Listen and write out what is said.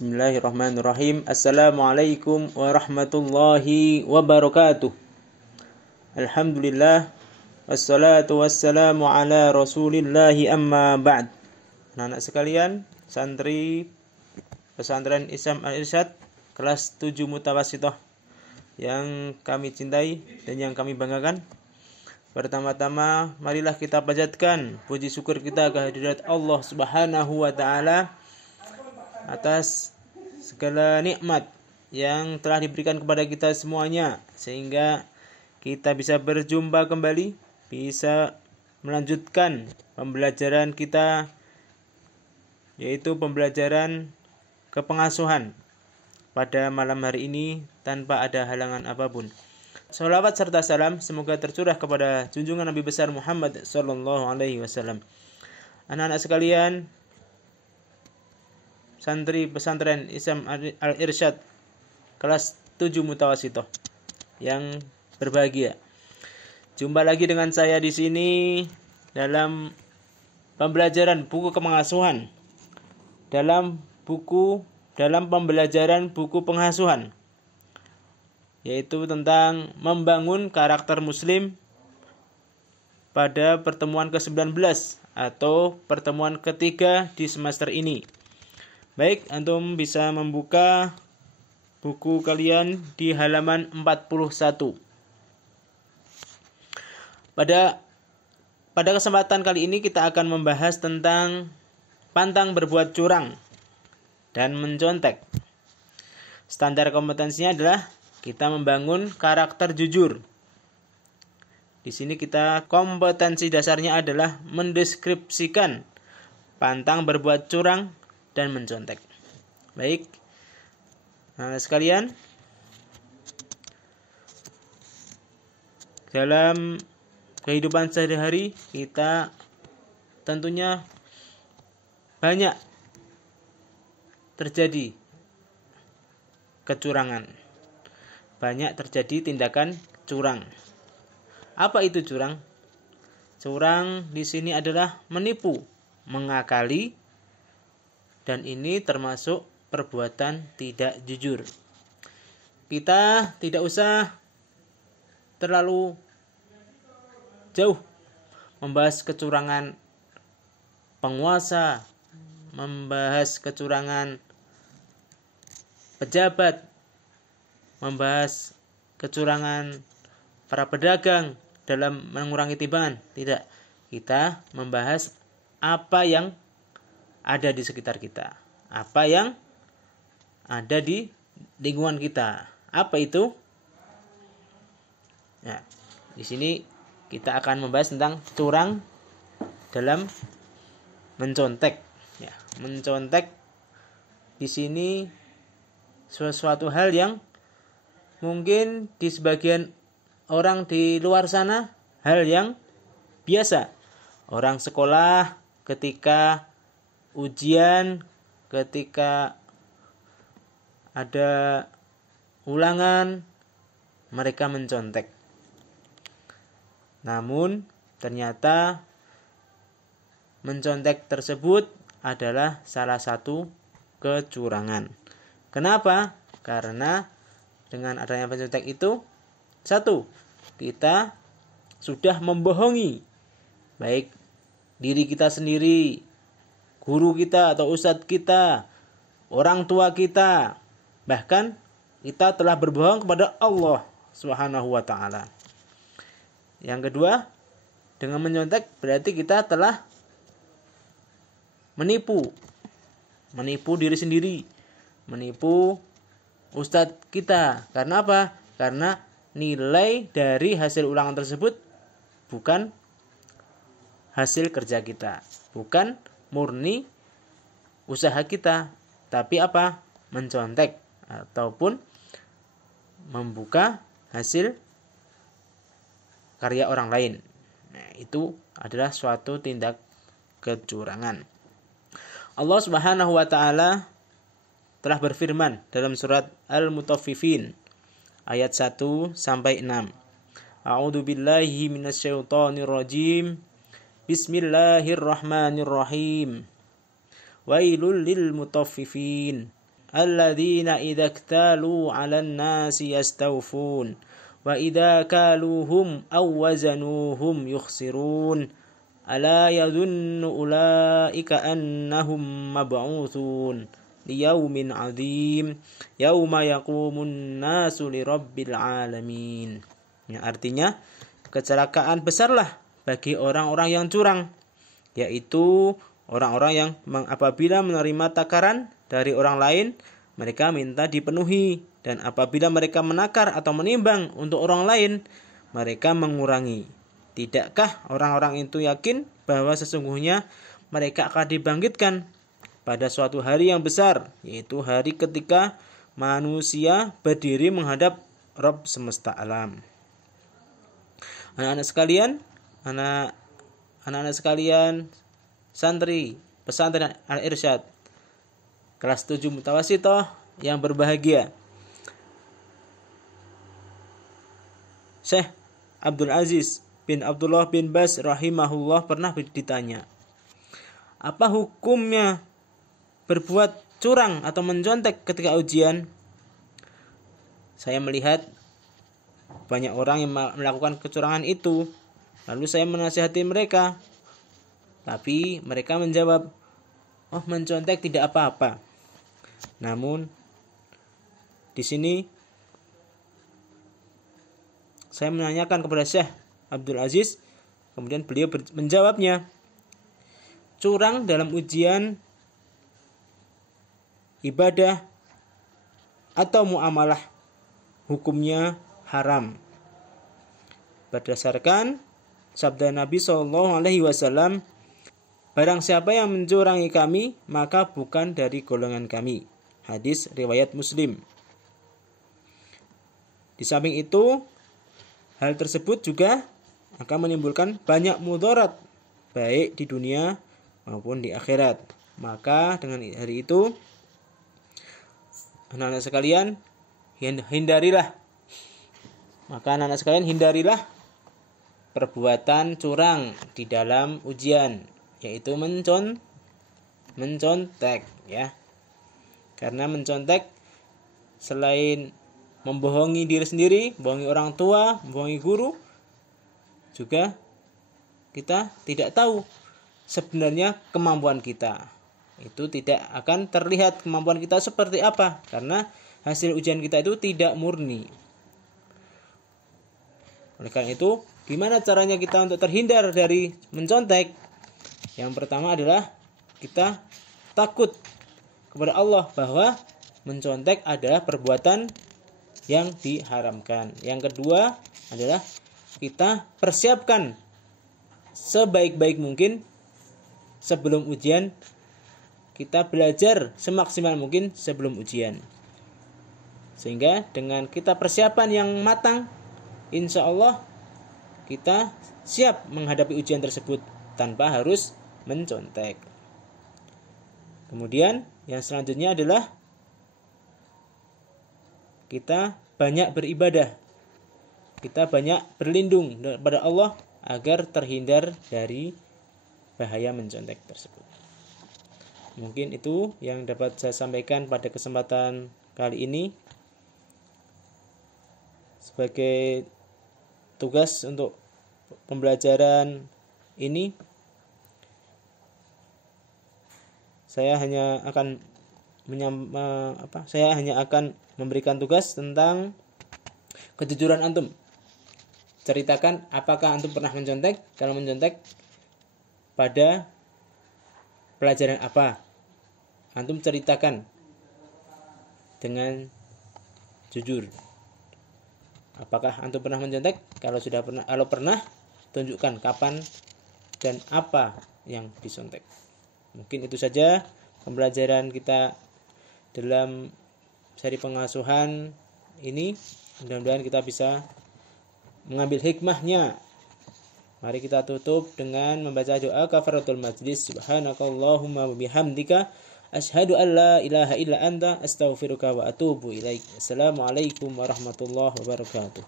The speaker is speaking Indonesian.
Bismillahirrahmanirrahim. Assalamualaikum warahmatullahi wabarakatuh. Alhamdulillah. Wassalatu wassalamu ala rasulillahi amma ba'd. Anak-anak sekalian, santri pesantren Isam Al-Irsyad kelas 7 Mutawassithah yang kami cintai dan yang kami banggakan. Pertama-tama marilah kita panjatkan puji syukur kita kehadirat Allah Subhanahu wa taala atas segala nikmat yang telah diberikan kepada kita semuanya, sehingga kita bisa berjumpa kembali, bisa melanjutkan pembelajaran kita, yaitu pembelajaran kepengasuhan pada malam hari ini tanpa ada halangan apapun. Sholawat serta salam semoga tercurah kepada junjungan Nabi besar Muhammad sallallahu alaihi wasallam. Anak-anak sekalian, santri pesantren Isam Al-Irsyad kelas 7 Mutawassithah yang berbahagia. Jumpa lagi dengan saya di sini dalam pembelajaran buku kepengasuhan. Dalam pembelajaran buku pengasuhan, yaitu tentang membangun karakter muslim pada pertemuan ke-19 atau pertemuan ketiga di semester ini. Baik, antum bisa membuka buku kalian di halaman 41. Pada kesempatan kali ini kita akan membahas tentang pantang berbuat curang dan mencontek. Standar kompetensinya adalah kita membangun karakter jujur. Di sini kompetensi dasarnya adalah mendeskripsikan pantang berbuat curang dan mencontek. Baik, nah sekalian, dalam kehidupan sehari-hari kita tentunya banyak terjadi kecurangan, banyak terjadi tindakan curang. Apa itu curang? Curang di sini adalah menipu, mengakali, dan ini termasuk perbuatan tidak jujur. Kita tidak usah terlalu jauh membahas kecurangan penguasa, membahas kecurangan pejabat, membahas kecurangan para pedagang dalam mengurangi timbangan. Tidak, kita membahas apa yang ada di sekitar kita, apa yang ada di lingkungan kita. Apa itu? Nah, di sini kita akan membahas tentang curang dalam mencontek. Ya, mencontek di sini sesuatu hal yang mungkin di sebagian orang di luar sana hal yang biasa. Orang sekolah ketika ujian, ketika ada ulangan, mereka mencontek. Namun ternyata mencontek tersebut adalah salah satu kecurangan. Kenapa? Karena dengan adanya mencontek itu, satu, kita sudah membohongi baik diri kita sendiri, guru kita atau ustadz kita, orang tua kita, bahkan kita telah berbohong kepada Allah Subhanahu wa taala. Yang kedua, dengan mencontek berarti kita telah menipu diri sendiri, menipu ustadz kita. Karena apa? Karena nilai dari hasil ulangan tersebut bukan hasil kerja kita, bukan murni usaha kita, tapi apa? Mencontek ataupun membuka hasil karya orang lain. Nah, itu adalah suatu tindak kecurangan. Allah Subhanahu wa taala telah berfirman dalam surat Al-Mutaffifin ayat 1 sampai 6. A'udzu billahi minasyaitonir rajim. Bismillahirrahmanirrahim. Wailul lil mutaffifin alladzina idza iktalu 'alan nasi yastawfun wa idza kaluhum aw wazanuhum yukhsirun ala yadhunnu ulaika annahum mab'utsun liyaumin 'adzim yauma yaqumun nasu lirabbil alamin. Ya, artinya kecelakaan besarlah bagi orang-orang yang curang, yaitu orang-orang yang apabila menerima takaran dari orang lain, mereka minta dipenuhi, dan apabila mereka menakar atau menimbang untuk orang lain, mereka mengurangi. Tidakkah orang-orang itu yakin bahwa sesungguhnya mereka akan dibangkitkan pada suatu hari yang besar, yaitu hari ketika manusia berdiri menghadap Rabb semesta alam. Anak-anak sekalian, santri pesantren Al-Irsyad kelas 7 Mutawasithah yang berbahagia. Syekh Abdul Aziz bin Abdullah bin Baz rahimahullah pernah ditanya, apa hukumnya berbuat curang atau mencontek ketika ujian? Saya melihat banyak orang yang melakukan kecurangan itu, lalu saya menasihati mereka, tapi mereka menjawab, oh, mencontek tidak apa-apa. Namun di sini saya menanyakan kepada Syekh Abdul Aziz, kemudian beliau menjawabnya, curang dalam ujian ibadah atau muamalah hukumnya haram. Berdasarkan sabda Nabi SAW, barang siapa yang mencurangi kami, maka bukan dari golongan kami. Hadis riwayat Muslim. Di samping itu, hal tersebut juga akan menimbulkan banyak mudarat, baik di dunia maupun di akhirat. Maka dengan hari itu, anak-anak sekalian, hindarilah perbuatan curang di dalam ujian, yaitu mencontek, ya. Karena mencontek selain membohongi diri sendiri, membohongi orang tua, membohongi guru, juga kita tidak tahu sebenarnya kemampuan kita. Itu tidak akan terlihat kemampuan kita seperti apa, karena hasil ujian kita itu tidak murni. Oleh karena itu, gimana caranya kita untuk terhindar dari mencontek? Yang pertama adalah kita takut kepada Allah bahwa mencontek adalah perbuatan yang diharamkan. Yang kedua adalah kita persiapkan sebaik-baik mungkin sebelum ujian. Kita belajar semaksimal mungkin sebelum ujian. Sehingga dengan kita persiapan yang matang, insya Allah kita siap menghadapi ujian tersebut tanpa harus mencontek. Kemudian yang selanjutnya adalah kita banyak beribadah. Kita banyak berlindung kepada Allah agar terhindar dari bahaya mencontek tersebut. Mungkin itu yang dapat saya sampaikan pada kesempatan kali ini. Sebagai tugas untuk pembelajaran ini, saya hanya akan memberikan tugas tentang kejujuran antum. Ceritakan apakah antum pernah mencontek? Kalau mencontek, pada pelajaran apa? Antum ceritakan dengan jujur. Apakah antum pernah mencontek? Kalau pernah, tunjukkan kapan dan apa yang disontek. Mungkin itu saja pembelajaran kita dalam seri pengasuhan ini. Mudah-mudahan kita bisa mengambil hikmahnya. Mari kita tutup dengan membaca doa kafaratul majlis. Subhanakallahumma wa bihamdika asyhadu an la ilaha illa anta astaghfiruka wa atubu ilaik. Assalamualaikum warahmatullahi wabarakatuh.